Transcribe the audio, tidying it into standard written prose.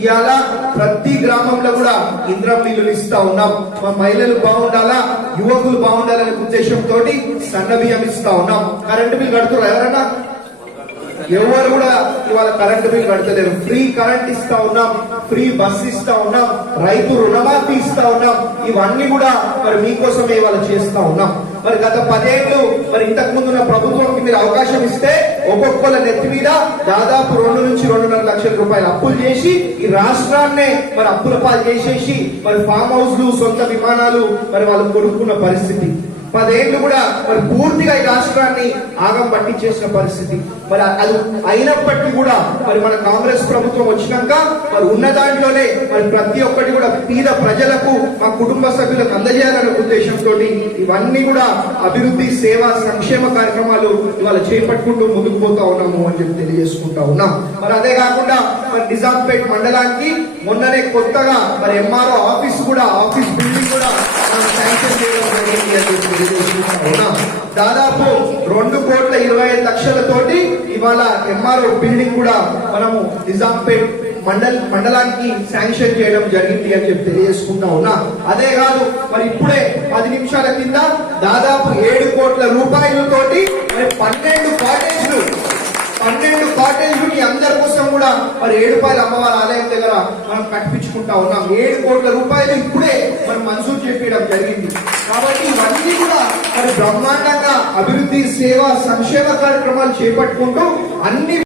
ఇవాళ ప్రతి గ్రామంలో కూడా ఇంద్రం బిల్లులు ఇస్తా ఉన్నాం. మా మహిళలు బాగుండాలా, యువకులు బాగుండాలనే ఉద్దేశంతో సన్న బియ్యం ఇస్తా ఉన్నాం. కరెంటు బిల్ కడుతున్నారు ఎవరన్నా? ఎవరు కూడా ఇవాళ కరెంటు బిల్ కడతలేరు. ఫ్రీ కరెంట్ ఇస్తా ఉన్నాం, ఫ్రీ బస్ ఇస్తా ఉన్నాం, రైతు రుణమాఫీ ఇస్తా ఉన్నాం. ఇవన్నీ కూడా మరి మీకోసమే ఇవాళ చేస్తా ఉన్నాం. మరి గత 10 ఏళ్ళు మరి ఇంతకు ముందున్న ప్రభుత్వంకి మీరు అవకాశం ఇస్తే ఒక్కొక్కల నెత్తి మీద దాదాపు 2 నుంచి 2.5 లక్షల రూపాయలు అప్పులు చేసి ఈ రాష్ట్రాన్నే మరి అప్పుల పాలు చేసేసి మరి ఫామ్ హౌస్లు, సొంత విమానాలు మరి వాళ్ళు కొనుక్కున్న పరిస్థితి. 10 ఏళ్ళు కూడా మరి పూర్తిగా ఈ రాష్ట్రాన్ని ఆగం పట్టించేసిన పరిస్థితి. మరి అది అయినప్పటికీ కూడా మరి మన కాంగ్రెస్ ప్రభుత్వం వచ్చినాక మరి ఉన్న దాంట్లోనే మరి ప్రతి ఒక్కటి కూడా పేద ప్రజలకు మా కుటుంబ సభ్యులకు అందజేయాలనే ఉద్దేశంతో ఇవన్నీ కూడా అభివృద్ధి, సేవ, సంక్షేమ కార్యక్రమాలు ఇవాళ చేపట్టుకుంటూ ముందుకు పోతా ఉన్నాము అని చెప్పి తెలియజేసుకుంటా ఉన్నాం. మరి అదే కాకుండా మరి నిజాంపేట్ మండలానికి మొన్ననే కొత్తగా మరి ఎంఆర్ఓ ఆఫీస్ బిల్డింగ్ కూడా శాంక్షన్ చేయడం జరిగింది అని చెప్పి దాదాపు 2,25,00,000 ఇవాళ ఎంఆర్ఓ బిల్డింగ్ కూడా మనము నిజాంపేట్ మండలానికి శాంక్షన్ చేయడం జరిగింది అని చెప్పి తెలియజేసుకుంటా ఉన్నా. అదే కాదు మరి ఇప్పుడే 10 నిమిషాల కింద దాదాపు 7 కోట్ల రూపాయలతోటి మరి 12 కాటేజ్లు అందరి కోసం కూడా మరి 7 అమ్మవారి ఆలయం దగ్గర మనం కట్టించుకుంటా ఉన్నాం. 7 కోట్ల రూపాయలు ఇప్పుడే మనం మంజూరు చేయడం జరిగింది. కాబట్టి ఇవన్నీ కూడా మరి బ్రహ్మాండంగా అభివృద్ధి, సేవ, సంక్షేమ కార్యక్రమాలు చేపట్టుకుంటూ అన్ని